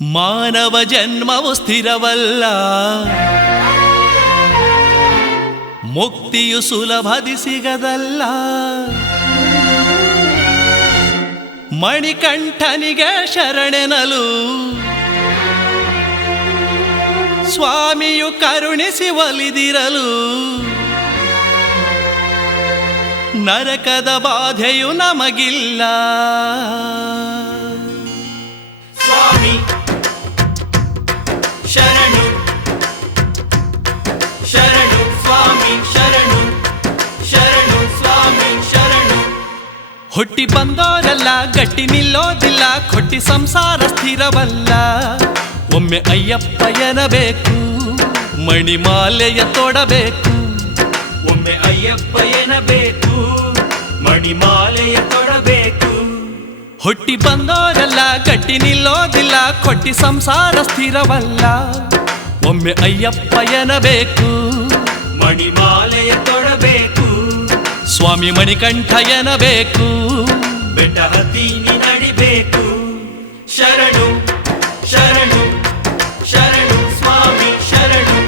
ಮಾನವ ಜನ್ಮವು ಸ್ಥಿರವಲ್ಲ, ಮುಕ್ತಿಯು ಸುಲಭದಿ ಸಿಗದಲ್ಲ. ಮಣಿಕಂಠನಿಗೆ ಶರಣೆನಲು ಸ್ವಾಮಿಯು ಕರುಣಿಸಿ ಒಲಿದಿರಲು, ನರಕದ ಬಾಧೆಯು ನಮಗಿಲ್ಲ. ಸ್ವಾಮಿ ಶರಣು ಶರಣು ಸ್ವಾಮಿ ಶರಣು ಶರಣು ಸ್ವಾಮಿ ಶರಣು. ಹುಟ್ಟಿ ಬಂದೋರೆಲ್ಲ ಗಟ್ಟಿ ನಿಲ್ಲೋದಿಲ್ಲ, ಕೊಟ್ಟಿ ಸಂಸಾರ ಸ್ಥಿರವಲ್ಲ. ಒಮ್ಮೆ ಅಯ್ಯಪ್ಪ ಎನ್ನಬೇಕು, ಮಣಿಮಾಲೆಯ ತೊಡಬೇಕು. ಒಮ್ಮೆ ಅಯ್ಯಪ್ಪ ಎನ್ನಬೇಕು, ಮಣಿಮಾಲೆಯ ತೊಡಬೇಕು. ಹುಟ್ಟಿ ಬಂದೋರೆಲ್ಲ ಗಟ್ಟಿ ನಿಲ್ಲೋದಿಲ್ಲ, ಕೊಟ್ಟಿ ಸಂಸಾರ ಸ್ಥಿರವಲ್ಲ. ಒಮ್ಮೆ ಅಯ್ಯಪ್ಪ ಎನ್ನಬೇಕು, ಮಣಿಮಾಲೆಯ ತೊಡಬೇಕು. ಸ್ವಾಮಿ ಮಣಿಕಂಠ ಎನ್ನಬೇಕು, ಬೆಟ್ಟ ಹತ್ತಿ ನಡಿಬೇಕು. ಶರಣು ಶರಣು ಶರಣು ಸ್ವಾಮಿ ಶರಣು.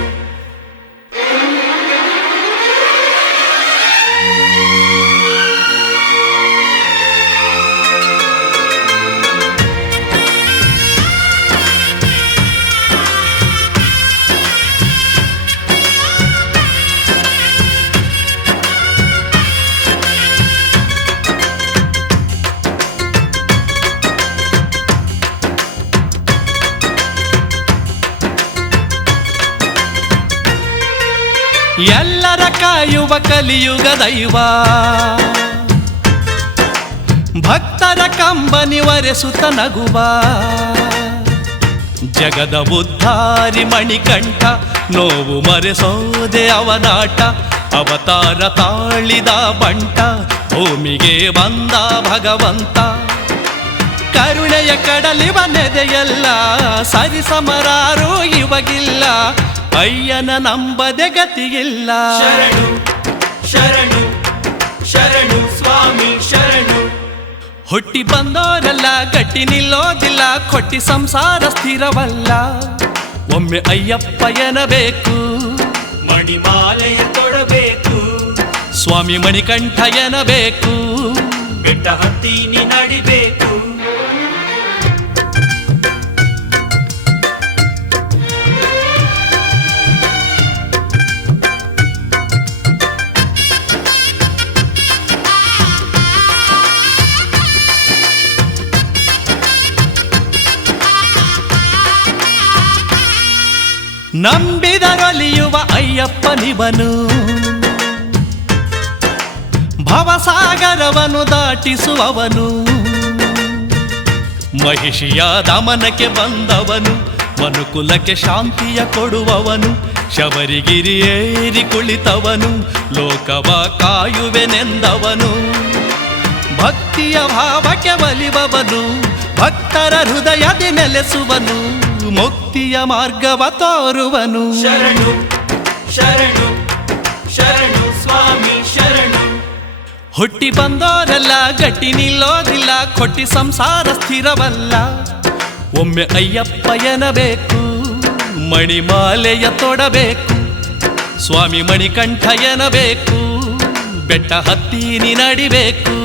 ಎಲ್ಲರ ಕಾಯುವ ಕಲಿಯುಗ ದೈವ, ಭಕ್ತರ ಕಂಬನಿ ವರೆಸುತ್ತ ನಗುವ. ಜಗದ ಉದ್ಧಾರಿ ಮಣಿಕಂಠ, ನೋವು ಮರೆಸೋದೆ ಅವನಾಟ. ಅವತಾರ ತಾಳಿದ ಬಂಟ, ಭೂಮಿಗೆ ಬಂದ ಭಗವಂತ. ಕರುಣೆಯ ಕಡಲಿವ ನೆದೆಯಲ್ಲ, ಸರಿಸಮರಾರು ಇವಗಿಲ್ಲ. ಅಯ್ಯನ ನಂಬದೆ ಗತಿಯಿಲ್ಲ. ಶರಣು ಶರಣು ಶರಣು ಸ್ವಾಮಿ ಶರಣು. ಹುಟ್ಟಿ ಬಂದೋರೆಲ್ಲ ಗಟ್ಟಿ ನಿಲ್ಲೋದಿಲ್ಲ, ಕೊಟ್ಟಿ ಸಂಸಾರ ಸ್ಥಿರವಲ್ಲ. ಒಮ್ಮೆ ಅಯ್ಯಪ್ಪ ಎನ್ನಬೇಕು, ಮಣಿಮಾಲೆಯ ತೊಡಬೇಕು. ಸ್ವಾಮಿ ಮಣಿಕಂಠ ಎನ್ನಬೇಕು, ಬೆಟ್ಟ ಹತ್ತಿ ನಡಿಬೇಕು. ನಂಬಿದರೊಲಿಯುವ ಅಯ್ಯಪ್ಪನಿವನು, ಭವಸಾಗರವನ್ನು ದಾಟಿಸುವವನು. ಮಹಿಷಿಯ ದಮನಕ್ಕೆ ಬಂದವನು, ಮನುಕುಲಕ್ಕೆ ಶಾಂತಿಯ ಕೊಡುವವನು. ಶಬರಿಗಿರಿ ಏರಿ ಕುಳಿತವನು, ಲೋಕವ ಕಾಯುವೆನೆಂದವನು. ಭಕ್ತಿಯ ಭಾವಕ್ಕೆ ಒಲಿವವನು, ಭಕ್ತರ ಹೃದಯದಿ ನೆಲೆಸುವನು. ಮುಕ್ತಿಯ ಮಾರ್ಗವ ತೋರುವನು. ಶರಣು ಶರಣು ಶರಣು ಸ್ವಾಮಿ ಶರಣು. ಹುಟ್ಟಿ ಬಂದೋರೆಲ್ಲ ಗಟ್ಟಿ ನಿಲ್ಲೋದಿಲ್ಲ, ಕೊಟ್ಟಿ ಸಂಸಾರ ಸ್ಥಿರವಲ್ಲ. ಒಮ್ಮೆ ಅಯ್ಯಪ್ಪ ಎನ್ನಬೇಕು, ಮಣಿಮಾಲೆಯ ತೊಡಬೇಕು. ಸ್ವಾಮಿ ಮಣಿಕಂಠ ಎನ್ನಬೇಕು, ಬೆಟ್ಟ ಹತ್ತಿ ನಡಿಬೇಕು.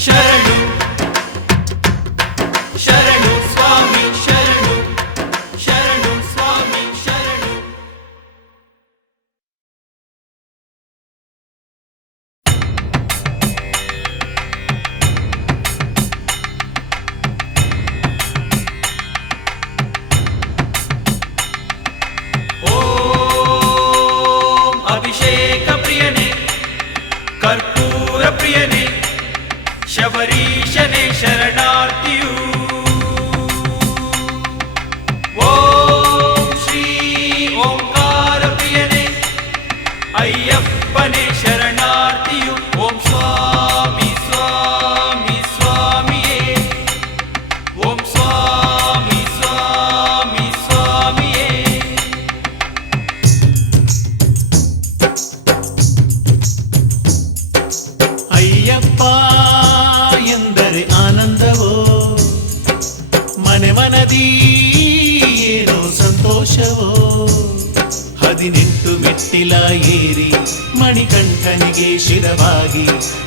ಶರಣು ಶರಣು ಸ್ವಾಮಿ ಶರಣು ಶರಣು ಸ್ವಾಮಿ ಶರಣು. ಓಂ ಅಭಿಷೇಕ ಪ್ರಿಯನೇ, ಕರ್ಪೂರ ಪ್ರಿಯನೇ, ಶಬರೀಶನೇ ಶರಣಾರ್ಥಿಯು. ಓಂ ಶ್ರೀ ಓಂಕಾರ ಪ್ರಿಯನೇ, ಅಯ್ಯಪ್ಪನೇ ಶರಣಾರ್ಥಿಯು. ಓಂ ಸ್ವಾಮಿ ಸ್ವಾಮಿ ಸಂತೋಷವೋ 18 ಮೆಟ್ಟಿಲ ಏರಿ ಮಣಿಕಂಠನಿಗೆ ಶಿರವಾಗಿ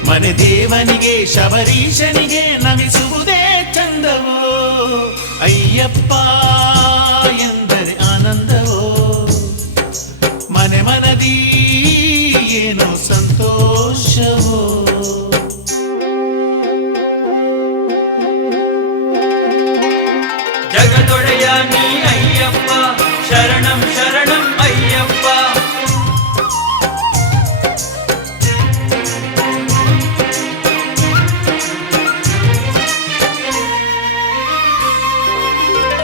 ಮನೆ ದೇವನಿಗೆ ಶಬರೀಶನಿಗೆ ನಮಿಸುವುದೇ ಚಂದವೋ ಅಯ್ಯಪ್ಪ ಎಂದರೆ ಆನಂದವೋ ಮನೆ ಮನದಿ ಏನೋ ಸಂತೋಷವೋ ಜಗದೊಡೆಯ ನೀ ಅಯ್ಯಪ್ಪ ಶರಣಂ ಶರಣಂ ಅಯ್ಯಪ್ಪ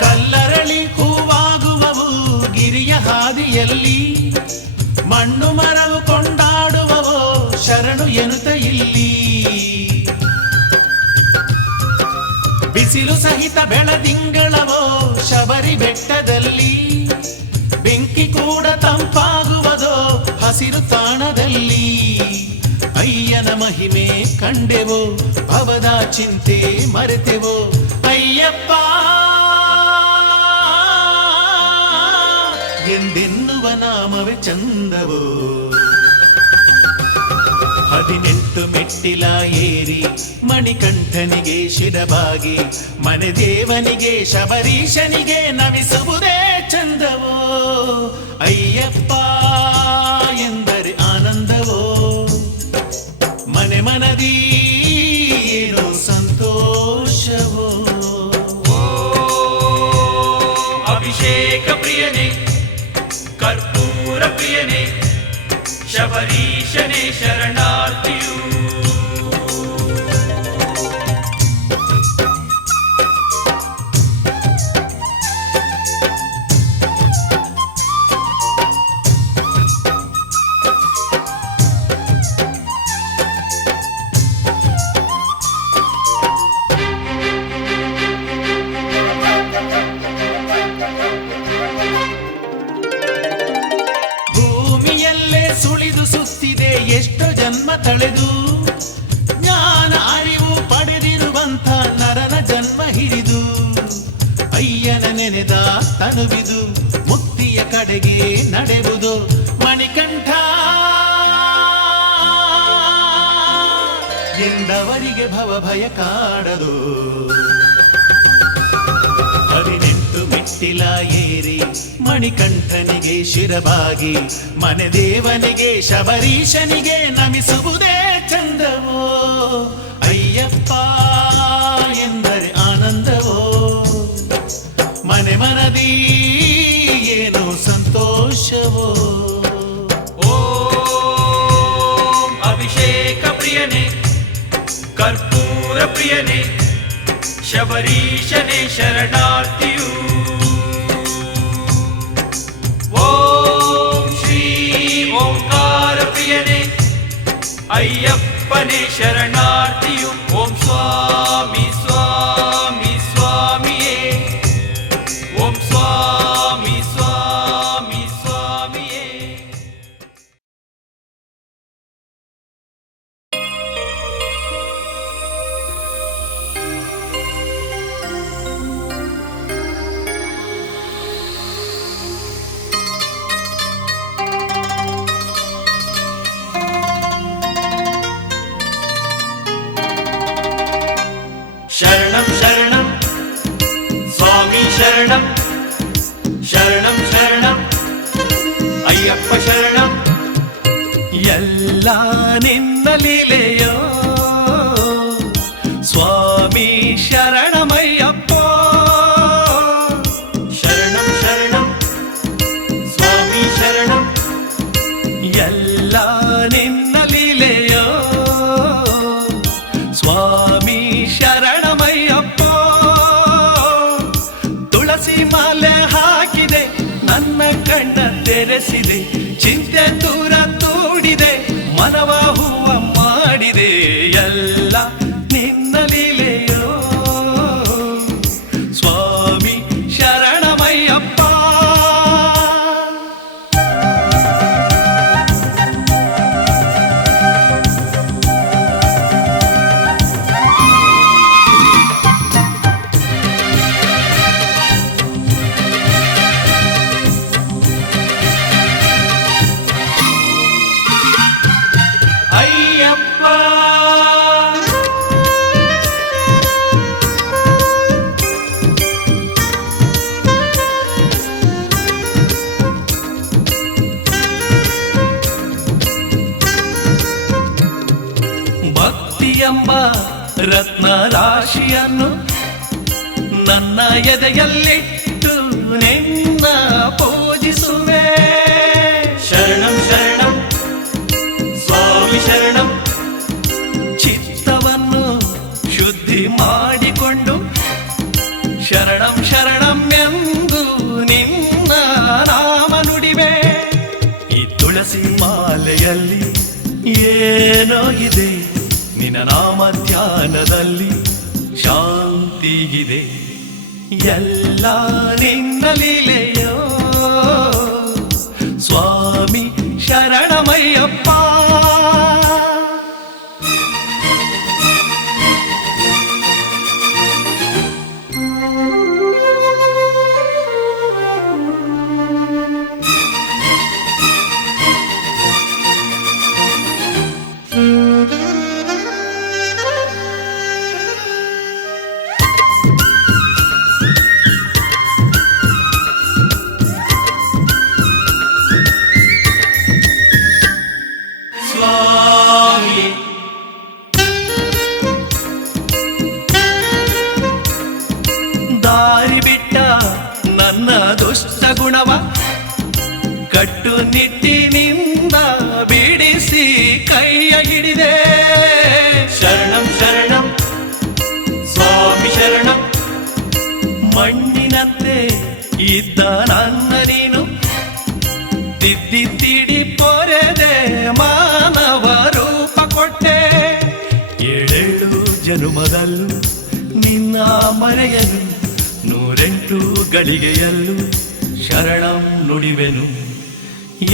ಕಲ್ಲರಳಿ ಹೂವಾಗುವವು ಗಿರಿಯ ಹಾದಿಯಲ್ಲಿ ಮಣ್ಣು ಮರವು ಕೊಂಡಾಡುವವೋ ಶರಣು ಎನ್ನುತ್ತ ಇಲ್ಲಿ ಬಿಸಿಲು ಸಹಿತ ಬೆಳದಿಂಗಳವೋ ಶಬರಿ ಬೆಟ್ಟದಲ್ಲಿ ಬೆಂಕಿ ಕೂಡ ತಂಪಾಗುವುದೋ ಹಸಿರು ತಾಣದಲ್ಲಿ ಅಯ್ಯನ ಮಹಿಮೆ ಕಂಡೆವೋ ಅವದ ಚಿಂತೆ ಮರೆತೆವೋ ಅಯ್ಯಪ್ಪ ಎಂದೆನ್ನುವ ನಾಮವೇ ಚಂದವೋ 18 ಮೆಟ್ಟಿಲ ಏರಿ ಮಣಿಕಂಠನಿಗೆ ಶಿರಬಾಗಿ ಮನೆ ದೇವನಿಗೆ ಶಬರೀಶನಿಗೆ ನಮಿಸುವುದೇ ಚಂದವೋ ಅಯ್ಯಪ್ಪ ಎಂದರೆ ಆನಂದವೋ ಮನೆ ಮನದಿ ಏನೋ ಸಂತೋಷವೋ ಅಭಿಷೇಕ ಪ್ರಿಯನೇ ಕರ್ಪೂರ ಪ್ರಿಯನೇ ಶಬರೀಶನೇ ಶರಣಾರ್ಥಿಯು ಸುಳಿದು ಸುತ್ತಿದೆ ಎಷ್ಟು ಜನ್ಮ ತಳೆದು ಜ್ಞಾನ ಅರಿವು ಪಡೆದಿರುವಂತ ನರನ ಜನ್ಮ ಹಿಡಿದು ಅಯ್ಯನ ನೆನೆದ ತನುವಿದು ಮುಕ್ತಿಯ ಕಡೆಗೆ ನಡೆವುದು ಮಣಿಕಂಠ ಎಂದವರಿಗೆ ಭವಭಯ ಕಾಡದು 18 ಮೆಟ್ಟಿಲ ಏರಿ ಮಣಿಕಂಠನಿಗೆ ಶಿರಬಾಗಿ ಮನೆ ದೇವನಿಗೆ ಶಬರೀಶನಿಗೆ ನಮಿಸುವುದೇ ಚಂದವೋ ಅಯ್ಯಪ್ಪ ಎಂದರೆ ಆನಂದವೋ ಮನೆ ಮನದಿ ಏನೋ ಸಂತೋಷವೋ ಓಂ ಅಭಿಷೇಕ ಪ್ರಿಯನೇ ಕರ್ಪೂರ ಪ್ರಿಯನೇ ಶಬರೀಶನೇ ಶರಣಾರ್ಥಿಯು ಓಂ ಶ್ರೀ ಓಂಕಾರ ಪ್ರಿಯನೇ ಅಯ್ಯಪ್ಪನೇ ಶರಣಾರ್ಥಿಯು ಓಂ ಸ್ವಾಮಿ ಸ್ವಾಮಿ ಸ್ವಾಮಿಯೇ ಓಂ ಸ್ವಾಮಿ ಸ್ವಾಮಿ ಸ್ವಾಮಿಯೇ शरणं शरणं स्वामी शरणं शरणं शरणं अय्यप्प शरणं ಎಲ್ಲ ನಿನ್ನ ಲೀಲೆಯೋ ಸ್ವಾಮಿ ಶರಣಮಯ್ಯಪ್ಪ शरणं शरणं स्वामी शरणं ಎಲ್ಲ ನಿನ್ನ ಲೀಲೆಯೋ ಸ್ವಾಮಿ ಶರಣಮಯ್ಯಪ್ಪ ತುಳಸಿ ಮಾಲೆ ಹಾಕಿದೆ ನನ್ನ ಕಣ್ಣ ತೆರೆಸಿದೆ ಚಿಂತೆ ದೂರ ತೂಡಿದೆ ಮನವ ಹೂವ ಮಾಡಿದೆ ಎಂಬ ರತ್ನ ರಾಶಿಯನ್ನು ನನ್ನ ಎದೆಯಲ್ಲಿಟ್ಟು ನಿನ್ನ ಪೂಜಿಸುವೆ. ಶರಣಂ ಶರಣಂ ಸ್ವಾಮಿ ಶರಣಂ. ಚಿತ್ತವನ್ನು ಶುದ್ಧಿ ಮಾಡಿಕೊಂಡು ಶರಣಂ ಶರಣಂ ಎಂದು ನಿನ್ನ ನಾಮ ನುಡಿವೆ. ಈ ತುಳಸಿ ಮಾಲೆಯಲ್ಲಿ ಏನೋ ಇದೆ, ನಿನ್ನ ನಾಮ ಧ್ಯಾನದಲ್ಲಿ ಶಾಂತಿ ಇದೆ. ಎಲ್ಲ ನಿನ್ನ ಲೀಲೆಯೋ ಸ್ವಾಮಿ ಶರಣಮಯ್ಯಪ್ಪ. ಸ್ವಾಮಿ ದಾರಿ ಬಿಟ್ಟ ನನ್ನ ದುಷ್ಟ ಗುಣವ ಕಟ್ಟುನಿಟ್ಟಿನಿಂದ ಬಿಡಿಸಿ ಕೈಯ ಹಿಡಿದೆ. ಶರಣಂ ಶರಣಂ ಸ್ವಾಮಿ ಶರಣಂ. ಮಣ್ಣಿನಂತೆ ಇದ್ದ ನನ್ನ ನೀನು ತಿದ್ದಿ ತಿಡಿ ಪೊರೆದೆ ಮಾನವ ರೂಪ ಕೊಟ್ಟೆ. ಏಳೇಳು ಜನುಮದಲ್ಲೂ ನಿನ್ನ ಮರೆಯಲು 108 ಗಳಿಗೆಯಲ್ಲೂ ಶರಣಂ ನುಡಿವೆನು.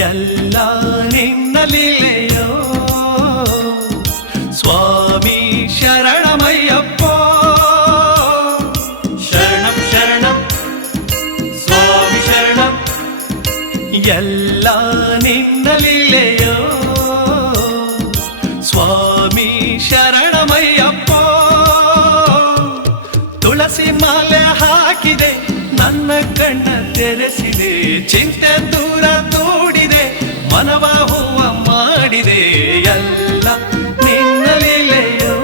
ಎಲ್ಲ ನಿನ್ನ ಲೀಲೆಯೋ ಸ್ವಾಮಿ ಶರಣಮಯ್ಯಪ್ಪ. ಶರಣಂ ಶರಣಂ ಸ್ವಾಮಿ ಶರಣಂ. ಎಲ್ಲ ನಿನ್ನ ಲೀಲೆಯೋ ಸ್ವಾಮಿ ಶರಣಮಯ್ಯಪ್ಪ. ತುಳಸಿ ಮಾಲೆ ಹಾಕಿದೆ, ನನ್ನ ಕಣ್ಣ ತೆರೆಸಿದೆ, ಚಿಂತೆ ದೂರ ದೂಡಿದೆ, ಮನವ ಹೂವ ಮಾಡಿದೆ. ಎಲ್ಲ ನಿನ್ನ ಲೀಲೆಯೋ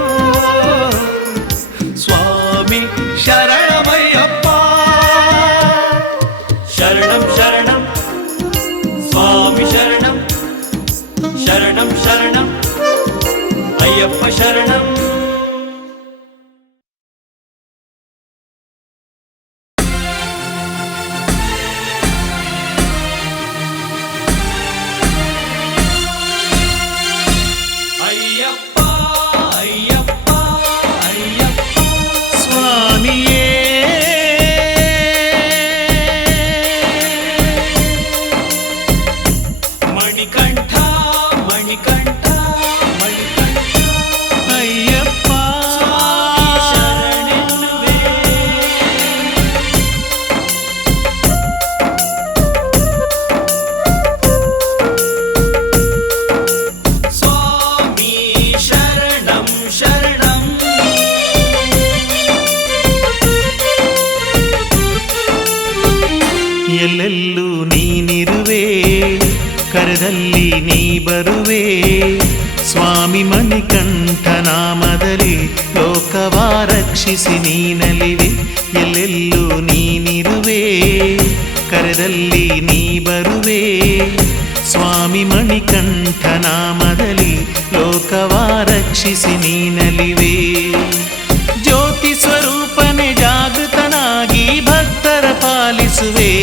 ಸ್ವಾಮಿ ಶರಣಮಯ್ಯಪ್ಪ. ಶರಣಂ ಶರಣಂ ಸ್ವಾಮಿ ಶರಣಂ. ಶರಣಂ ಶರಣಂ ಅಯ್ಯಪ್ಪ ಶರಣಂ. ಅಯ್ಯಪ್ಪ ಅಯ್ಯಪ್ಪ ಅಯ್ಯಪ್ಪ ಸ್ವಾಮಿಯೇ ಮಣಿಕಂಠ ಮಣಿಕಂಠ ಮಣಿಕಂಠ ಅಯ್ಯಪ್ಪ ಶರಣೆನ್ನುವೆ. ಸ್ವಾಮಿ ಶರಣಂ ಶರಣಂ. ಎಲ್ಲೆಲ್ಲೂ ನೀನಿರುವೆ, ಕರೆದಲ್ಲಿ ನೀ ಬರುವೆ. ಸ್ವಾಮಿ ಮಣಿಕಂಠ ನಾಮದಲ್ಲಿ ಲೋಕವ ರಕ್ಷಿಸಿ ನೀನಲಿವೆ. ಎಲ್ಲೆಲ್ಲೂ ನೀನಿರುವೆ, ಕರೆದಲ್ಲಿ ನೀ ಬರುವೆ. ಸ್ವಾಮಿ ಮಣಿಕಂಠ ನಾಮದಲ್ಲಿ ಲೋಕವ ರಕ್ಷಿಸಿ ನೀನಲಿವೆ. ಜ್ಯೋತಿ ಸ್ವರೂಪನೆ ಜಾಗೃತನಾಗಿ ಭಕ್ತರ ಪಾಲಿಸುವೆ.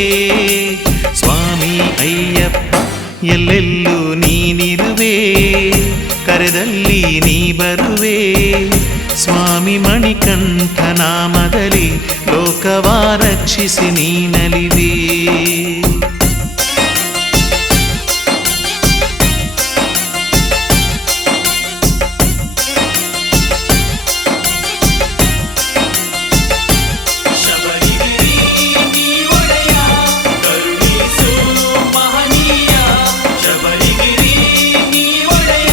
ಸ್ವಾಮಿ ಅಯ್ಯಪ್ಪ ಎಲ್ಲೆಲ್ಲೂ ನೀನಿರುವೆ, ಕರೆದಲ್ಲಿ ನೀ ಬರುವೆ. ಸ್ವಾಮಿ ಮಣಿಕಂಠ ನಾಮದಲ್ಲಿ ಲೋಕವ ರಕ್ಷಿಸಿ ನೀನಲಿವೆ. ಶಬರಿಗಿರಿ ನೀ ಒಡೆಯ, ಕರುಣಿಸು ಮಹನೀಯ. ಶಬರಿಗಿರಿ ನೀ ಒಡೆಯ,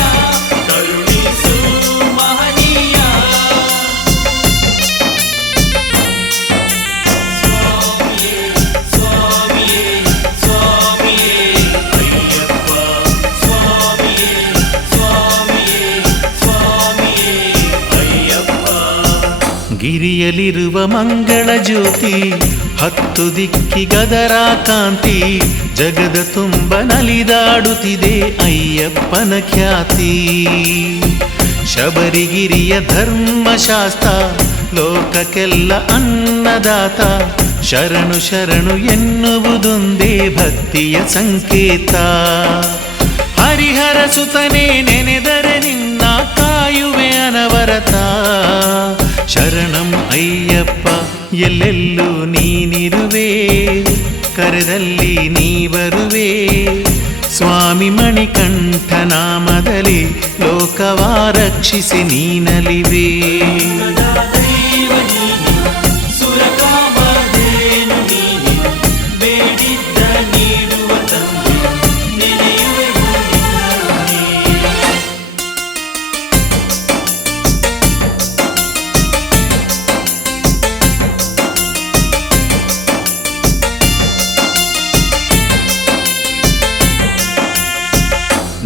ಕರುಣಿಸು ಮಹನೀಯ. ಸ್ವಾಮಿಯೇ ಸ್ವಾಮಿಯೇ ಗಿರಿಯಲಿರುವ ಮಂಗಳ ಜ್ಯೋತಿ, 10 ದಿಕ್ಕಿಗದರ ಕಾಂತಿ, ಜಗದ ತುಂಬ ನಲಿದಾಡುತ್ತಿದೆ ಅಯ್ಯಪ್ಪನ ಖ್ಯಾತಿ. ಶಬರಿಗಿರಿಯ ಧರ್ಮಶಾಸ್ತ್ರ, ಲೋಕಕ್ಕೆಲ್ಲ ಅನ್ನದಾತ, ಶರಣು ಶರಣು ಎನ್ನುವುದೊಂದೇ ಭಕ್ತಿಯ ಸಂಕೇತ. ಹರಿಹರ ಸುತನೇ ನೆನೆದರೆ ನಿನ್ನ ಕಾಯುವೆ ಅನವರತ. ಶರಣಂ ಅಯ್ಯಪ್ಪ ಎಲ್ಲೆಲ್ಲೂ ನೀನಿರುವೆ, ಕರೆದಲ್ಲಿ ನೀ ಬರುವೆ. ಸ್ವಾಮಿ ಮಣಿಕಂಠ ನಾಮದಲ್ಲಿ ಲೋಕವ ರಕ್ಷಿಸಿ ನೀನಲಿವೆ.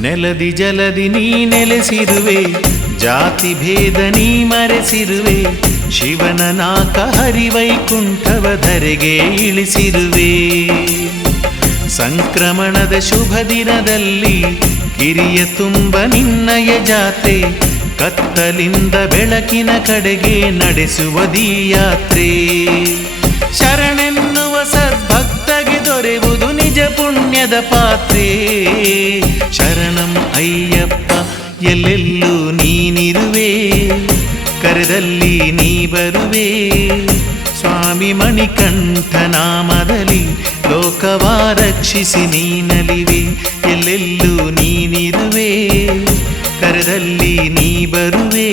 ನೆಲದಿ ಜಲದಿ ನೀ ನೆಲೆಸಿರುವೆ, ಜಾತಿ ಭೇದ ನೀ ಮರೆಸಿರುವೆ. ಶಿವನ ನಾಕ ಹರಿವೈಕುಂಠವ ಧರೆಗೆ ಇಳಿಸಿರುವೆ. ಸಂಕ್ರಮಣದ ಶುಭ ದಿನದಲ್ಲಿ ಗಿರಿಯ ತುಂಬ ನಿನ್ನಯ ಜಾತ್ರೆ, ಕತ್ತಲಿಂದ ಬೆಳಕಿನ ಕಡೆಗೆ ನಡೆಸುವದೀ ಯಾತ್ರೆ. ಶರಣೆನ್ನುವ ಸದ್ಭಕ್ತಗೆ ದೊರೆಯುವುದು ನಿಜ ಪುಣ್ಯದ ಪಾತ್ರೆ. ಶರಣಂ ಅಯ್ಯಪ್ಪ ಎಲ್ಲೆಲ್ಲೂ ನೀನಿರುವೆ, ಕರೆದಲ್ಲಿ ನೀ ಬರುವೆ. ಸ್ವಾಮಿ ಮಣಿಕಂಠ ನಾಮದಲ್ಲಿ ಲೋಕವ ರಕ್ಷಿಸಿ ನೀನಲಿವೆ. ಎಲ್ಲೆಲ್ಲೂ ನೀನಿರುವೆ, ಕರೆದಲ್ಲಿ ನೀ ಬರುವೆ.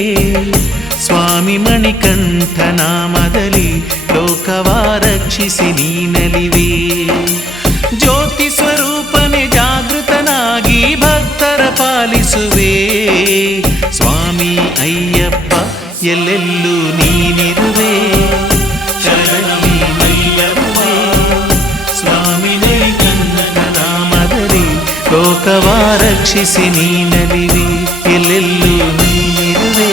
ಸ್ವಾಮಿ ಮಣಿಕಂಠ ನಾಮದಲ್ಲಿ ಲೋಕವ ರಕ್ಷಿಸಿ ನೀನಲಿವೆ. ಜ್ಯೋತಿ ಸ್ವರೂಪನೆ ಜಾಗೃತನಾಗಿ ಭಕ್ತರ ಪಾಲಿಸುವೆ. ಸ್ವಾಮಿ ಅಯ್ಯಪ್ಪ ಎಲ್ಲೆಲ್ಲೂ ನೀನಿರುವೆ, ಕರೆದಲ್ಲಿ ನೀ ಬರುವೆ. ಸ್ವಾಮಿ ಮಣಿಕಂಠ ನಾಮದಲ್ಲಿ ಲೋಕವ ರಕ್ಷಿಸಿ ನೀನಲಿವೆ. ಎಲ್ಲೆಲ್ಲೂ ನೀನಿರುವೆ,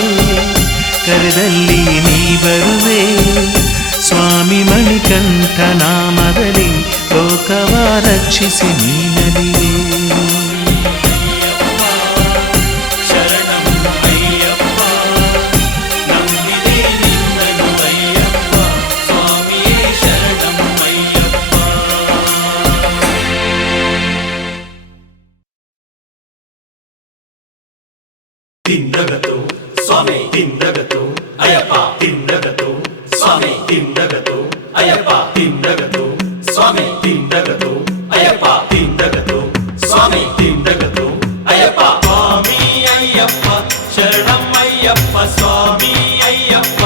ಕರೆದಲ್ಲಿ ನೀ ಬರುವೆ. ಸ್ವಾಮಿ ಮಣಿಕಂಠ ನಾಮದಲ್ಲಿ ಲೋಕವ ರಕ್ಷಿಸಿ ನೀನಲಿವೆ. ತಿಂದಗತು ಸ್ವಾಮಿ ತಿಂದಗತು ಅಯ್ಯಪ್ಪ ತಿಂದಗತು ಸ್ವಾಮಿ ತಿಂದಗತು ಅಯ್ಯಪ್ಪ ತಿಂದಗತು ಸ್ವಾಮಿ ತಿಂದಗತು ಅಯ್ಯಪ್ಪ ತಿಂದಗತು ಸ್ವಾಮಿ ತಿಂದಗತು ಅಯ್ಯಪ್ಪ. ಸ್ವಾಮಿ ಅಯ್ಯಪ್ಪ ಶರಣಂ ಅಯ್ಯಪ್ಪ ಸ್ವಾಮಿ ಅಯ್ಯಪ್ಪ.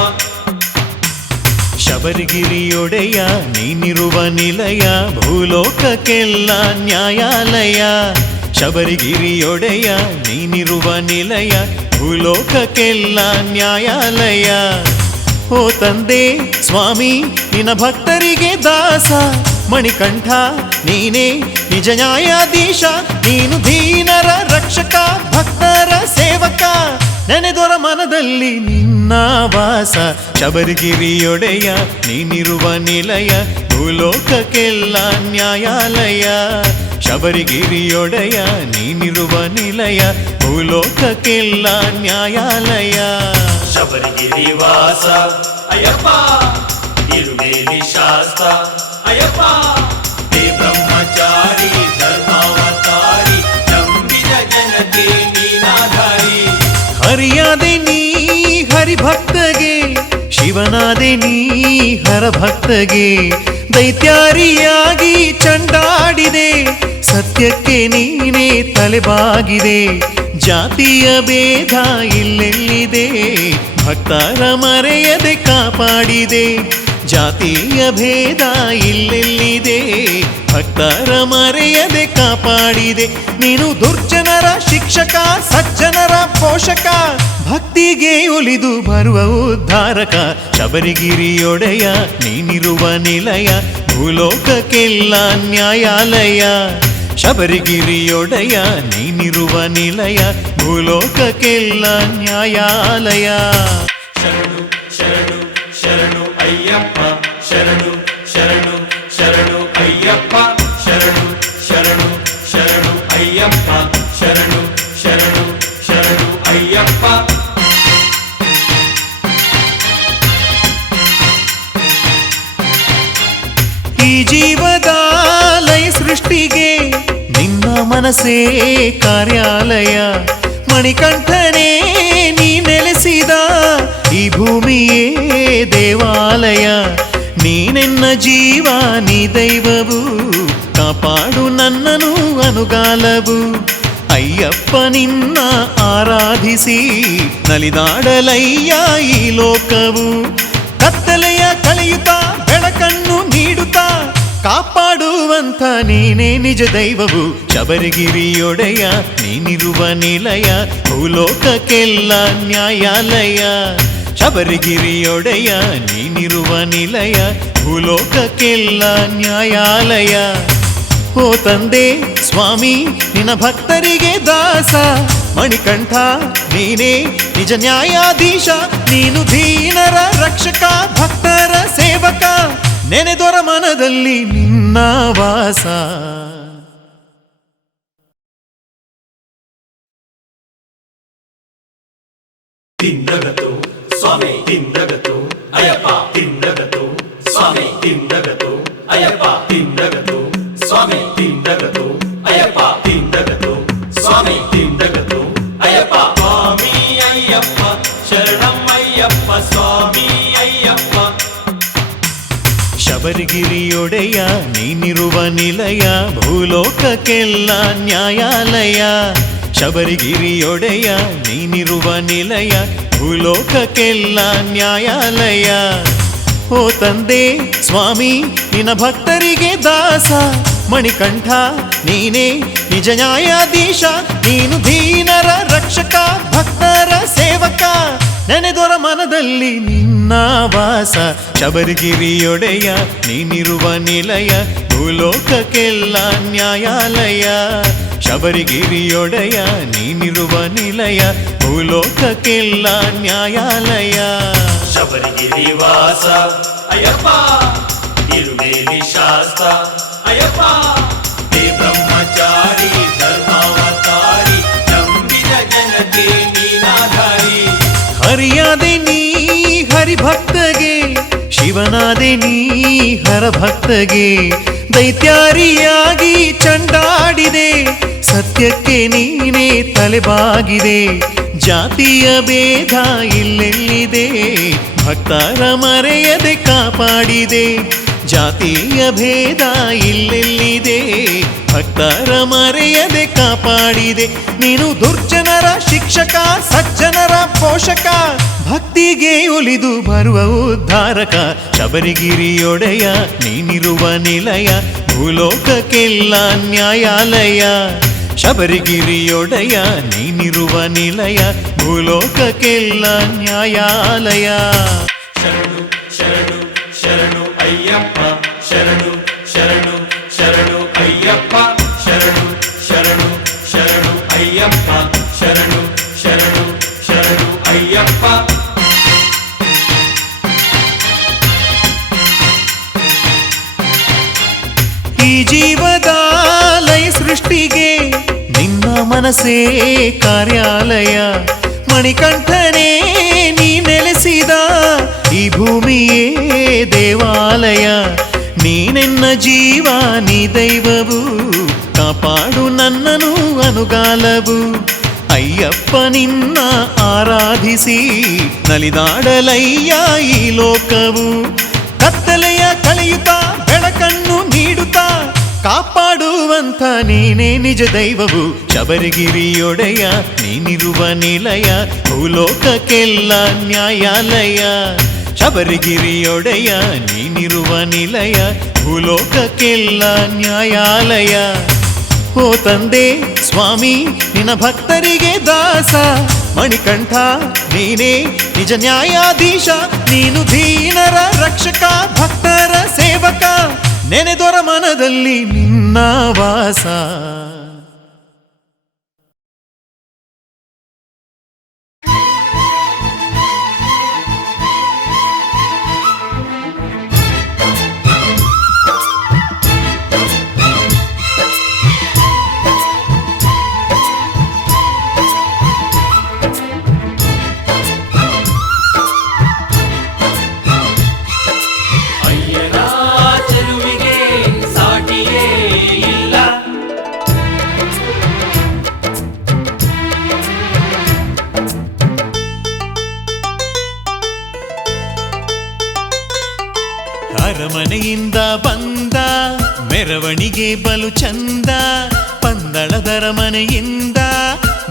ಶಬರಿಗಿರಿಯೊಡೆಯ ನೀನಿರುವ ನಿಲಯ, ಭೂಲೋಕಕ್ಕೆಲ್ಲ ನ್ಯಾಯಾಲಯ. ಶಬರಿಗಿರಿಯೊಡೆಯ ನೀನಿರುವ ನಿಲಯ, ಭೂಲೋಕಕ್ಕೆಲ್ಲ ನ್ಯಾಯಾಲಯ. ಓ ತಂದೆ ಸ್ವಾಮಿ ನಿನ್ನ ಭಕ್ತರಿಗೆ ದಾಸ, ಮಣಿಕಂಠ ನೀನೇ ನಿಜ ನ್ಯಾಯಾಧೀಶ. ನೀನು ದೀನರ ರಕ್ಷಕ, ಭಕ್ತರ ಸೇವಕ, ನೆನೆದೊರ ಮನದಲ್ಲಿ ನಿನ್ನ ವಾಸ. ಶಬರಿಗಿರಿಯೊಡೆಯ ನೀನಿರುವ ನಿಲಯ, ಭೂಲೋಕಕ್ಕೆಲ್ಲ ನ್ಯಾಯಾಲಯ. ಶಬರಿಗಿರಿಯೊಡೆಯ ನೀನಿರುವ ನಿಲಯ, ಭೂಲೋಕಕ್ಕೆಲ್ಲ ನ್ಯಾಯಾಲಯ. ಶಬರಿಗಿರಿ ವಾಸ ಅಯ್ಯಪ್ಪ ಇರುವೇಲಿ ಶಾಸ್ತ್ರ ಅಯ್ಯಪ್ಪ. ಹೇ ಬ್ರಹ್ಮಚಾರಿ ಧರ್ಮಾವತಾರಿ, ನಂಬಿದ ಜನಕ್ಕೆ ನೀನಾಧಾರಿ. ಹರಿಯಾದೆ ನೀ ಹರಿಭಕ್ತಗೆ, ಶಿವನಾದೆ ನೀ ಹರಭಕ್ತಗೆ. ದೈತ್ಯಾರಿಯಾಗಿ ಚಂಡಾಡಿದೆ, ಸತ್ಯಕ್ಕೆ ನೀನೇ ತಲೆಬಾಗಿದೆ. ಜಾತಿಯ ಭೇದ ಇಲ್ಲೆಲ್ಲಿದೆ, ಭಕ್ತರ ಮರೆಯದೆ ಕಾಪಾಡಿದೆ. ಜಾತಿಯ ಭೇದ ಇಲ್ಲೆಲ್ಲಿದೆ, ಭಕ್ತರ ಮರೆಯದೆ ಕಾಪಾಡಿದೆ. ನೀನು ದುರ್ಜನರ ಶಿಕ್ಷಕ, ಸಜ್ಜನರ ಪೋಷಕ, ಭಕ್ತಿಗೆ ಒಲಿದು ಬರುವ ಉದ್ಧಾರಕ. ಶಬರಿಗಿರಿಯೊಡೆಯ ನೀನಿರುವ ನಿಲಯ, ಭೂಲೋಕಕ್ಕೆಲ್ಲ ನ್ಯಾಯಾಲಯ. ಶಬರಿಗಿರಿಯೊಡೆಯ ನೀನಿರುವ ನಿಲಯ, ಭೂಲೋಕಕ್ಕೆಲ್ಲ ನ್ಯಾಯಾಲಯ. ಶರಣು ಶರಣು ಮನಸೇ ಕಾರ್ಯಾಲಯ ಮಣಿಕಂಠನೇ ನೀ ನೆಲೆಸಿದ ಈ ಭೂಮಿಯೇ ದೇವಾಲಯ ನೀನೆನ್ನ ಜೀವ ನೀ ದೈವವು ಕಾಪಾಡು ನನ್ನನು ಅನುಗಾಲವು ಅಯ್ಯಪ್ಪ ನಿನ್ನ ಆರಾಧಿಸಿ ನಲಿದಾಡಲಯ್ಯ ಈ ಲೋಕವು ಕತ್ತಲೆಯ ಕಳೆಯುತ್ತಾ ಬೆಳಕನ್ನು ನೀಡುತ್ತಾ ಕಾಪಾಡುವಂಥ ನೀನೇ ನಿಜ ದೈವವು ಶಬರಿಗಿರಿಯೊಡೆಯ ನೀನಿರುವ ನಿಲಯ ಭೂಲೋಕಕ್ಕೆಲ್ಲ ನ್ಯಾಯಾಲಯ ಶಬರಿಗಿರಿಯೊಡೆಯ ನೀನಿರುವ ನಿಲಯ ಭೂಲೋಕಕ್ಕೆಲ್ಲ ನ್ಯಾಯಾಲಯ ಓ ತಂದೆ ಸ್ವಾಮಿ ನಿನ್ನ ಭಕ್ತರಿಗೆ ದಾಸ ಮಣಿಕಂಠ ನೀನೇ ನಿಜ ನ್ಯಾಯಾಧೀಶ ನೀನು ದೀನರ ರಕ್ಷಕ ಭಕ್ತರ ಸೇವಕ ನೆನೆದೊರ ಮನದಲ್ಲಿ ನಿನ್ನ ವಾಸ ತಿಂದಗತು ಸ್ವಾಮಿ ತಿಂದಗತು ಅಯ್ಯಪ್ಪ ತಿಂದಗತು ಸ್ವಾಮಿ ತಿಂದಗತು ಅಯ್ಯಪ್ಪ ತಿಂದಗತು ಸ್ವಾಮಿ ತಿಂದಗತು ಅಯ್ಯಪ್ಪ ತಿಂದಗತು ಸ್ವಾಮಿ ತಿಂದಗತು ಅಯ್ಯಪ್ಪ ಸ್ವಾಮಿ ಅಯ್ಯಪ್ಪ ಶರಣಂ ಅಯ್ಯಪ್ಪ ಸ್ವಾಮಿ ಅಯ್ಯಪ್ಪ ಶಬರಿಗಿರಿಯೊಡೆಯ ನೀನಿರುವ ನಿಲಯ ಭೂಲೋಕಕ್ಕೆಲ್ಲ ನ್ಯಾಯಾಲಯ ಶಬರಿಗಿರಿಯೊಡೆಯ ನೀನಿರುವ ನಿಲಯ ಭೂಲೋಕಕ್ಕೆಲ್ಲ ನ್ಯಾಯಾಲಯ ಓ ತಂದೆ ಸ್ವಾಮಿ ನಿನ್ನ ಭಕ್ತರಿಗೆ ದಾಸ ಮಣಿಕಂಠ ನೀನೇ ನಿಜ ನ್ಯಾಯಾಧೀಶ ನೀನು ದೀನರ ರಕ್ಷಕ ಭಕ್ತರ ಸೇವಕ ನೆನೆದೊರ ಮನದಲ್ಲಿ ನಿನ್ನ ವಾಸ ಶಬರಿಗಿರಿಯೊಡೆಯ ನೀನಿರುವ ನಿಲಯ ಭೂಲೋಕಕ್ಕೆಲ್ಲ ನ್ಯಾಯಾಲಯ ಶಬರಿಗಿರಿಯೊಡೆಯ ನೀನಿರುವ ನಿಲಯ ಭೂಲೋಕಕ್ಕೆಲ್ಲ ನ್ಯಾಯಾಲಯ ಶಬರಿಗಿರಿ ವಾಸ ಅಯ್ಯಪ್ಪ ಇರುಮೇಲಿ ಶಾಸ್ತ್ರ ಅಯ್ಯಪ್ಪ ಹೇ ಬ್ರಹ್ಮಚಾರಿ ಧರ್ಮಾವತಾರಿ ನಂಬಿದ ಜನಕ್ಕೆ ನೀನಾಧಾರಿ ಹರಿಯಾದೆ ನೀ ಹರಿಭಕ್ತಗೆ ಶಿವನಾದೆ ನೀ ಹರಭಕ್ತಗೆ ದೈತ್ಯಾರಿಯಾಗಿ ಚಂಡಾಡಿದೆ ಸತ್ಯಕ್ಕೆ ನೀನೇ ತಲೆಬಾಗಿದೆ ಜಾತಿಯ ಭೇದ ಇಲ್ಲೆಲ್ಲಿದೆ ಭಕ್ತರ ಮರೆಯದೆ ಕಾಪಾಡಿದೆ ಜಾತಿಯ ಭೇದ ಇಲ್ಲೆಲ್ಲಿದೆ ಭಕ್ತರ ಮರೆಯದೆ ಕಾಪಾಡಿದೆ ನೀನು ದುರ್ಜನರ ಶಿಕ್ಷಕ ಸಜ್ಜನರ ಪೋಷಕ ಭಕ್ತಿಗೆ ಒಲಿದು ಬರುವ ಉದ್ಧಾರಕ ಶಬರಿಗಿರಿಯೊಡೆಯ ನೀನಿರುವ ನಿಲಯ ಭೂಲೋಕಕ್ಕೆಲ್ಲ ನ್ಯಾಯಾಲಯ ಶಬರಿಗಿರಿಯೊಡೆಯ ನೀನಿರುವ ನಿಲಯ ಭೂಲೋಕಕ್ಕೆಲ್ಲ ನ್ಯಾಯಾಲಯ ಶರಣು ಶರಣು ಶರಣು ಅಯ್ಯಪ್ಪ ಶರಣು ಶರಣು ಶರಣು ಅಯ್ಯಪ್ಪ ಶರಣು ಶರಣು ಶರಣು ಅಯ್ಯಪ್ಪ ಶರಣು ಶರಣು ಶರಣು ಅಯ್ಯಪ್ಪ ಈ ಜೀವದ ಲಯ ಸೃಷ್ಟಿಗೆ ನಿನ್ನ ಮನಸೇ ಕಾರ್ಯಾಲಯ ಮಣಿಕಂಠನೇ ನೀ ನೆಲೆಸಿದ ಈ ಭೂಮಿಯೇ ದೇವಾಲಯ ನೀನೆನ್ನ ಜೀವ ನೀ ದೈವವು ಕಾಪಾಡು ನನ್ನನು ಅನುಗಾಲವು ಅಯ್ಯಪ್ಪ ನಿನ್ನ ಆರಾಧಿಸಿ ನಲಿದಾಡಲಯ್ಯ ಈ ಲೋಕವು ಕತ್ತಲೆಯ ಕಳೆಯುತ್ತಾ ಬೆಳಕನ್ನು ನೀಡುತ್ತಾ ಕಾಪಾಡುವಂಥ ನೀನೇ ನಿಜ ದೈವವು ಶಬರಿಗಿರಿಯೊಡೆಯ ನೀನಿರುವ ನಿಲಯ ಭೂಲೋಕಕ್ಕೆಲ್ಲ ನ್ಯಾಯಾಲಯ ಶಬರಿಗಿರಿಯೊಡೆಯ ನೀನಿರುವ ನಿಲಯ ಭೂಲೋಕಕ್ಕೆಲ್ಲ ನ್ಯಾಯಾಲಯ ಓ ತಂದೆ ಸ್ವಾಮಿ ನಿನ್ನ ಭಕ್ತರಿಗೆ ದಾಸ ಮಣಿಕಂಠ ನೀನೇ ನಿಜ ನ್ಯಾಯಾಧೀಶ ನೀನು ದೀನರ ರಕ್ಷಕ ಭಕ್ತರ ಸೇವಕ ನೆನೆದೊರ ಮನದಲ್ಲಿ ನಿನ್ನ ವಾಸ ಅರಮನೆಯಿಂದ ಬಂದ ಮೆರವಣಿಗೆ ಬಲು ಚಂದ ಪಂದಳದರ ಮನೆಯಿಂದ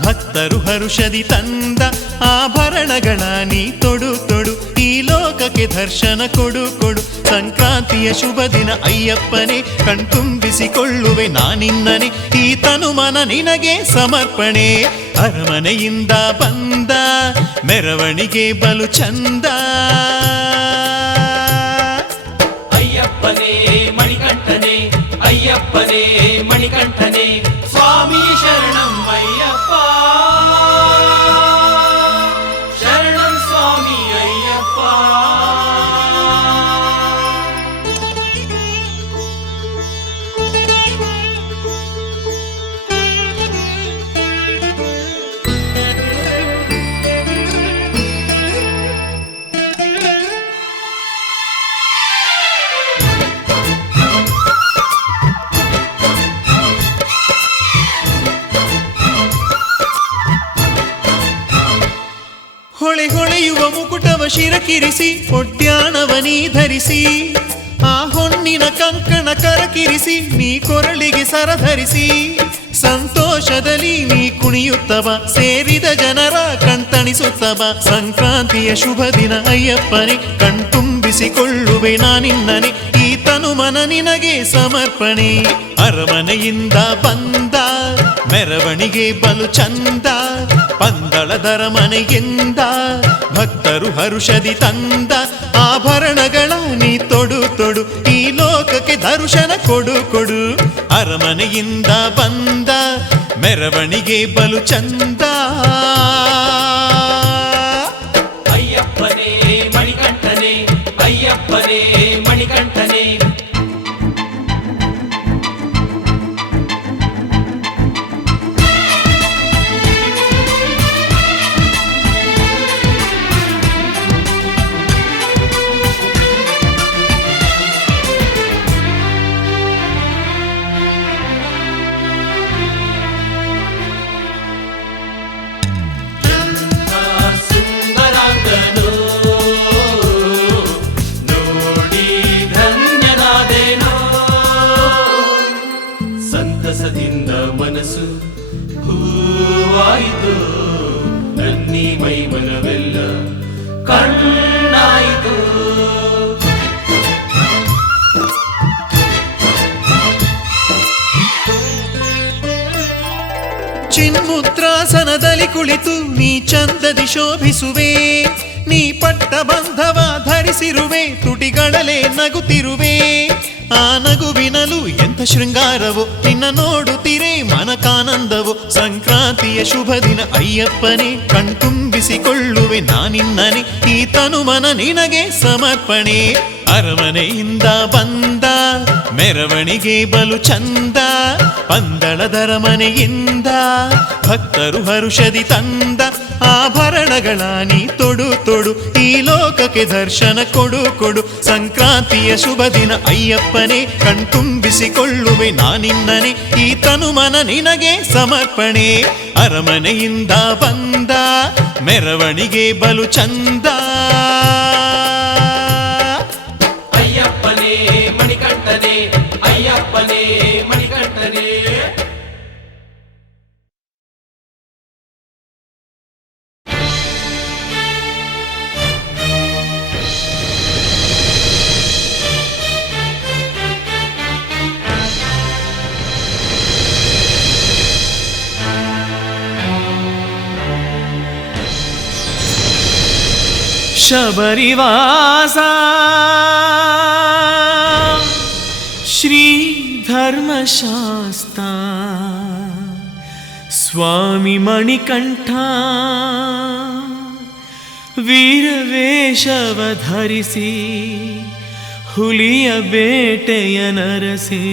ಭಕ್ತರು ಹರುಷದಿ ತಂದ ಆಭರಣಗಳ ನೀ ತೊಡು ತೊಡು ಈ ಲೋಕಕ್ಕೆ ದರ್ಶನ ಕೊಡು ಕೊಡು ಸಂಕ್ರಾಂತಿಯ ಶುಭ ದಿನ ಅಯ್ಯಪ್ಪನೇ ಕಣ್ತುಂಬಿಸಿಕೊಳ್ಳುವೆ ನಾನಿನ್ನನೆ ಈ ತನುಮನ ನಿನಗೆ ಸಮರ್ಪಣೆ ಅರಮನೆಯಿಂದ ಬಂದ ಮೆರವಣಿಗೆ ಬಲು ಚಂದ ಅಯ್ಯಪ್ಪನೇ ಮಣಿಕಂಠನೇ ಅಯ್ಯಪ್ಪನೇ ಮಣಿಕಂಠನೇ ಸ್ವಾಮಿ ಶರಣಂ ಅಯ್ಯಪ್ಪ ಶರಣಂ ಸ್ವಾಮಿ ಅಯ್ಯಪ್ಪ ಹೊಳೆ ಹೊಳೆಯುವ ಮುಕುಟವ ಶಿರಕಿರಿಸಿ ಒಡ್ಯಾಣವನೀ ಧರಿಸಿ ಆ ಹೊನ್ನಿನ ಕಂಕಣ ಕರಕಿರಿಸಿ ನೀ ಕೊರಳಿಗೆ ಸರಧರಿಸಿ ಸಂತೋಷದಲ್ಲಿ ನೀ ಕುಣಿಯುತ್ತವ ಸೇರಿದ ಜನರ ಕಣ್ತಣಿಸುತ್ತವ ಸಂಕ್ರಾಂತಿಯ ಶುಭ ದಿನ ಅಯ್ಯಪ್ಪನೇ ಕಣ್ತುಂಬಿಸಿಕೊಳ್ಳುವೆ ನಾನಿನ್ನನೆ ಈ ತನುಮನ ನಿನಗೆ ಸಮರ್ಪಣೆ ಅರಮನೆಯಿಂದ ಬಂದ ಮೆರವಣಿಗೆ ಬಲು ಚಂದ ಪಂದಳದರ ಮನೆಯಿಂದ ಭಕ್ತರು ಹರುಷದಿ ತಂದ ಆಭರಣಗಳ ನೀ ತೊಡು ತೊಡು ಈ ಲೋಕಕ್ಕೆ ದರ್ಶನ ಕೊಡು ಕೊಡು ಅರಮನೆಯಿಂದ ಬಂದ ಮೆರವಣಿಗೆ ಬಲು ಚಂದ ಅಯ್ಯಪ್ಪನೇ ಮಣಿಕಂಠನೇ ಅಯ್ಯಪ್ಪನೇ ಮಣಿಕಂಠನೇ ಸುಂದರಾಂಗನು ನೋಡಿ ಧನ್ಯನಾದೆನೋ ಸಂತಸದಿಂದ ಮನಸ್ಸು ಹೂವಾಯಿತು ನನ್ನಿ ಮೈಮನವೆಲ್ಲ ಕಣ್ಣಾಯಿತು ಚಿನ್ಮುದ್ರಾಸನದಲ್ಲಿ ಕುಳಿತು ನೀ ಚಂದದಿ ಶೋಭಿಸುವೆ ನೀ ಪಟ್ಟ ಬಂಧವ ಧರಿಸಿರುವೆ ತುಟಿಗಳಲೆ ನಗುತ್ತಿರುವೆ ಆ ನಗುವಿನಲು ಎಂಥ ಶೃಂಗಾರವೋ ನಿನ್ನ ನೋಡುತ್ತೀರೆ ಮನಕಾನಂದವೋ ಸಂಕ್ರಾಂತಿಯ ಶುಭ ದಿನ ಅಯ್ಯಪ್ಪನೇ ಕಣ್ತುಂಬಿಸಿಕೊಳ್ಳುವೆ ನಾನಿನ್ನನೆ ಈ ತನುಮನ ನಿನಗೆ ಸಮರ್ಪಣೆ ಅರಮನೆಯಿಂದ ಬಂದ ಮೆರವಣಿಗೆ ಬಲು ಚಂದ ಪಂದಳದರ ಮನೆಯಿಂದ ಭಕ್ತರು ಹರುಷದಿ ತಂದ ಆಭರಣಗಳ ನೀ ತೊಡು ತೊಡು ಈ ಲೋಕಕ್ಕೆ ದರ್ಶನ ಕೊಡು ಕೊಡು ಸಂಕ್ರಾಂತಿಯ ಶುಭ ದಿನ ಅಯ್ಯಪ್ಪನೇ ಕಣ್ತುಂಬಿಸಿಕೊಳ್ಳುವೆ ನಾನಿನ್ನನೆ ಈ ತನುಮನ ನಿನಗೆ ಸಮರ್ಪಣೆ ಅರಮನೆಯಿಂದ ಬಂದ ಮೆರವಣಿಗೆ ಬಲು ಚಂದ ಅಯ್ಯಪ್ಪನೇ ಮಣಿಕಂಠನೇ ಅಯ್ಯಪ್ಪನೇ ಮಣಿಕಂಠನೇ ಶಬರಿವಾಸ ಶ್ರೀ ಧರ್ಮಶಾಸ್ತ್ರ ಸ್ವಾಮಿ ಮಣಿಕಂಠ ವೀರವೇಷವ ಧರಿಸಿ ಹುಲಿಯ ಬೇಟೆಯ ನರಸಿ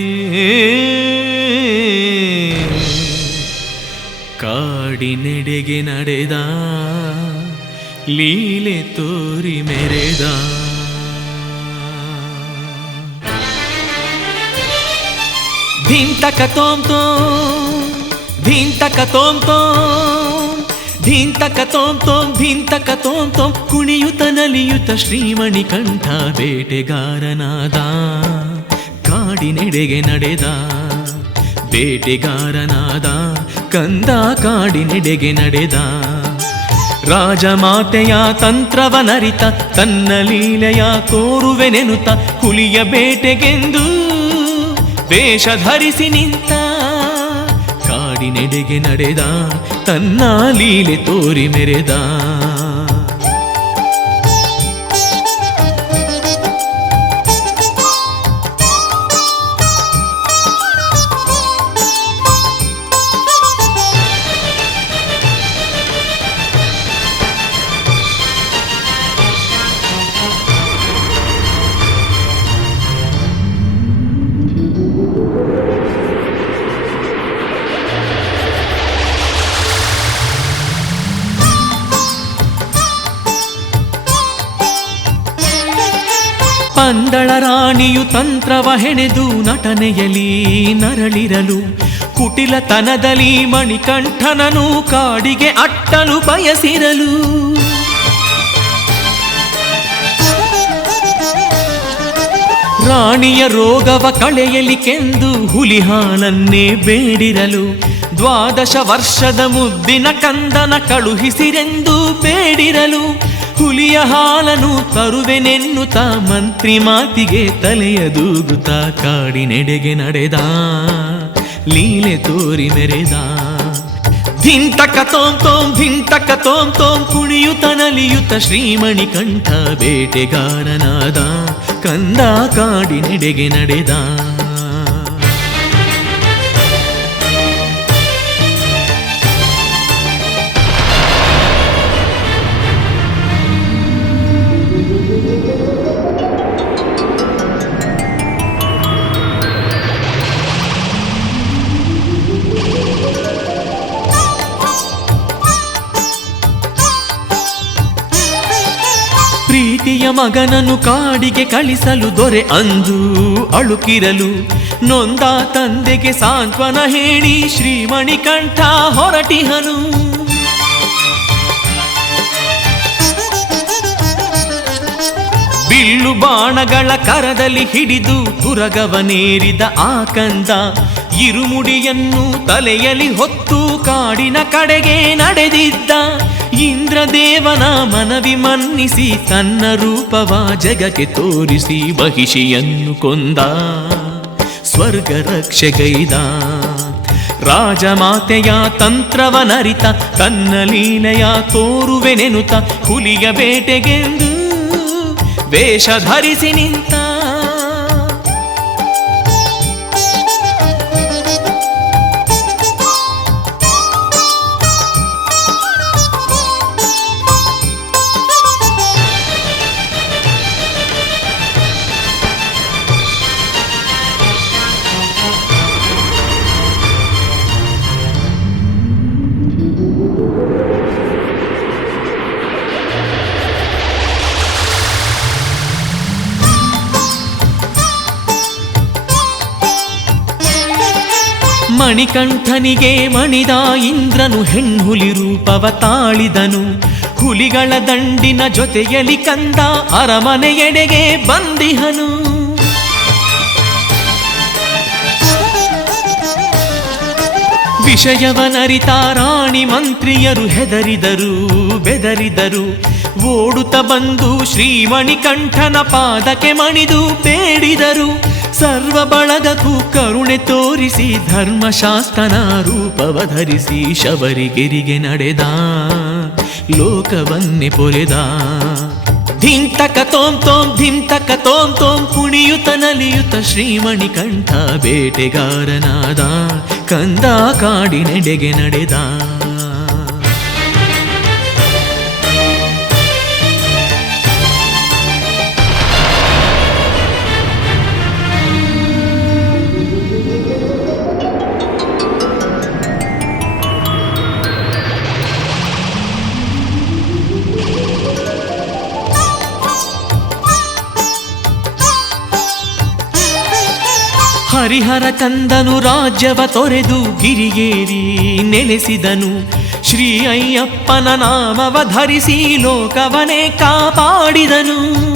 ಕಾಡಿನೆಡೆಗೆ ನಡೆದ ಲೀಲೆ ತೋರಿ ಮೆರೆದ ಧೀಂತಕ ತೋಂ ತೋಂ ಧೀಂತಕ ತೋಂ ತೋಂ ಧೀಂತಕ ತೋಂ ತೋಂ ಧೀಂತಕ ತೋಂ ತೋಂ ಕುಣಿಯುತ ನಲಿಯುತ ಶ್ರೀಮಣಿಕಂಠ ಬೇಟೆಗಾರನಾದ ಕಾಡಿನೆಡೆಗೆ ನಡೆದ ಬೇಟೆಗಾರನಾದ ಕಂದ ಕಾಡಿನೆಡೆಗೆ ನಡೆದ ರಾಜಮಾತೆಯ ತಂತ್ರವನರಿತ ತನ್ನ ಲೀಲೆಯ ತೋರುವೆನೆನುತ ಹುಲಿಯ ಬೇಟೆಗೆಂದು ವೇಷ ಧರಿಸಿ ನಿಂತ ಕಾಡಿನೆಡೆಗೆ ನಡೆದ ತನ್ನ ಲೀಲೆ ತೋರಿ ಮೆರೆದ ಪಂದಳ ರಾಣಿಯು ತಂತ್ರವ ಹೆಣೆದು ನಟನೆಯಲಿ ನರಳಿರಲು ಕುಟಿಲತನದಲ್ಲಿ ಮಣಿಕಂಠನನು ಕಾಡಿಗೆ ಅಟ್ಟಲು ಬಯಸಿರಲು ರಾಣಿಯ ರೋಗವ ಕಳೆಯಲಿಕೆಂದು ಹುಲಿಹಾಲನ್ನೇ ಬೇಡಿರಲು 12 ವರ್ಷದ ಮುದ್ದಿನ ಕಂದನ ಕಳುಹಿಸಿರೆಂದು ಬೇಡಿರಲು ಹುಲಿಯ ಹಾಲನು ತರುವೆನೆನ್ನುತ್ತ ಮಂತ್ರಿ ಮಾತಿಗೆ ತಲೆಯ ದೂಗುತ್ತ ಕಾಡಿನೆಡೆಗೆ ನಡೆದ ಲೀಲೆ ತೋರಿ ಮೆರೆದ ಧಿಂತಕ ತೋಂ ತೋಂ ಧಿಂತಕ ತೋಂ ತೋಂ ಕುಣಿಯುತ ನಲಿಯುತ ಶ್ರೀಮಣಿಕಂಠ ಬೇಟೆಗಾರನಾದ ಕಂದ ಕಾಡಿನೆಡೆಗೆ ನಡೆದ ಪ್ರೀತಿಯ ಮಗನನ್ನು ಕಾಡಿಗೆ ಕಳಿಸಲು ದೊರೆ ಅಂದು ಅಳುಕಿರಲು ನೊಂದ ತಂದೆಗೆ ಸಾಂತ್ವನ ಹೇಳಿ ಶ್ರೀಮಣಿಕಂಠ ಹೊರಟಿಹನು ಬಿಲ್ಲು ಬಾಣಗಳ ಕರದಲ್ಲಿ ಹಿಡಿದು ತುರಗವನೇರಿದ ಆ ಕಂದ ಇರುಮುಡಿಯನ್ನು ತಲೆಯಲ್ಲಿ ಹೊತ್ತು ಕಾಡಿನ ಕಡೆಗೆ ನಡೆದಿದ್ದ ಇಂದ್ರದೇವನ ಮನವಿ ಮನ್ನಿಸಿ ತನ್ನ ರೂಪವ ಜಗಕ್ಕೆ ತೋರಿಸಿ ಮಹಿಷಿಯನ್ನು ಕೊಂದ ಸ್ವರ್ಗ ರಕ್ಷೆಗೈದ ರಾಜಮಾತೆಯ ತಂತ್ರವನರಿತ ತನ್ನ ಲೀಲೆಯ ತೋರುವೆನೆನುತ ಹುಲಿಯ ಬೇಟೆಗೆಂದು ವೇಷ ಧರಿಸಿ ನಿಂತ ಮಣಿಕಂಠನಿಗೆ ಮಣಿದ ಇಂದ್ರನು ಹೆಣ್ಣುಲಿ ರೂಪವ ತಾಳಿದನು ಹುಲಿಗಳ ದಂಡಿನ ಜೊತೆಯಲ್ಲಿ ಕಂದ ಅರಮನೆಯೆಡೆಗೆ ಬಂದಿಹನು ವಿಷಯವನರಿತ ರಾಣಿ ಮಂತ್ರಿಯರು ಹೆದರಿದರು ಬೆದರಿದರು ಓಡುತ್ತ ಬಂದು ಶ್ರೀಮಣಿಕಂಠನ ಪಾದಕ್ಕೆ ಮಣಿದು ಬೇಡಿದರು ಸರ್ವ ಬಳಗಕ್ಕೂ ಕರುಣೆ ತೋರಿಸಿ ಧರ್ಮಶಾಸ್ತ್ರನ ರೂಪವ ಧರಿಸಿ ಶಬರಿಗಿರಿಗೆ ನಡೆದ ಲೋಕವನ್ನೇ ಪೊರೆದ ಧಿಂತಕ ತೋಂ ತೋಂ ಧಿಂತಕ ತೋಂ ತೋಂ ಕುಣಿಯುತ ನಲಿಯುತ ಶ್ರೀಮಣಿಕಂಠ ಬೇಟೆಗಾರನಾದ ಕಂದ ಕಾಡಿನೆಡೆಗೆ ನಡೆದ ಹರಿಹರ ಕಂದನು ರಾಜ್ಯವ ತೊರೆದು ಗಿರಿಗೇರಿ ನೆಲೆಸಿದನು. ಶ್ರೀ ಅಯ್ಯಪ್ಪನ ನಾಮವ ಧರಿಸಿ ಲೋಕವನೇ ಕಾಪಾಡಿದನು.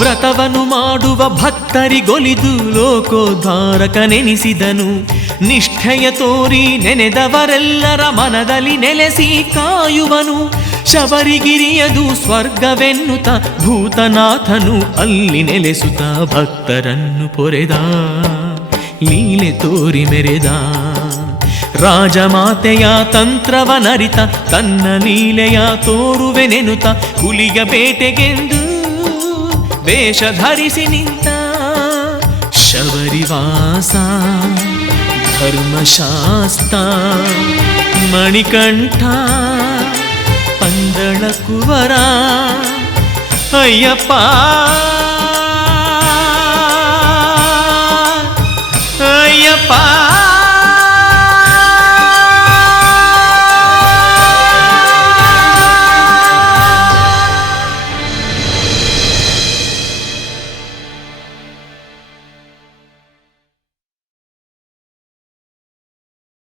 ವ್ರತವನ್ನು ಮಾಡುವ ಭಕ್ತರಿಗೊಲಿದು ಲೋಕೋದ್ಧಾರಕನೆನಿಸಿದನು. ನಿಷ್ಠೆಯ ತೋರಿ ನೆನೆದವರೆಲ್ಲರ ಮನದಲ್ಲಿ ನೆಲೆಸಿ ಕಾಯುವನು. ಶಬರಿಗಿರಿಯದು ಸ್ವರ್ಗವೆನ್ನುತ್ತ ಭೂತನಾಥನು ಅಲ್ಲಿ ನೆಲೆಸುತ್ತ ಭಕ್ತರನ್ನು ಪೊರೆದ, ಲೀಲೆ ತೋರಿ ಮೆರೆದ. ರಾಜಮಾತೆಯ ತಂತ್ರವನರಿತ ತನ್ನ ಲೀಲೆಯ ತೋರುವೆನೆನುತ ಹುಲಿಯ ಬೇಟೆಗೆಂದು ವೇಷ ಧರಿಸಿ ನಿಂತ. ಶಬರಿವಾಸ ಧರ್ಮಶಾಸ್ತ್ರ ಮಣಿಕಂಠ ಪಂದಳ ಕುವರ ಅಯ್ಯಪ್ಪ ಅಯ್ಯಪ್ಪ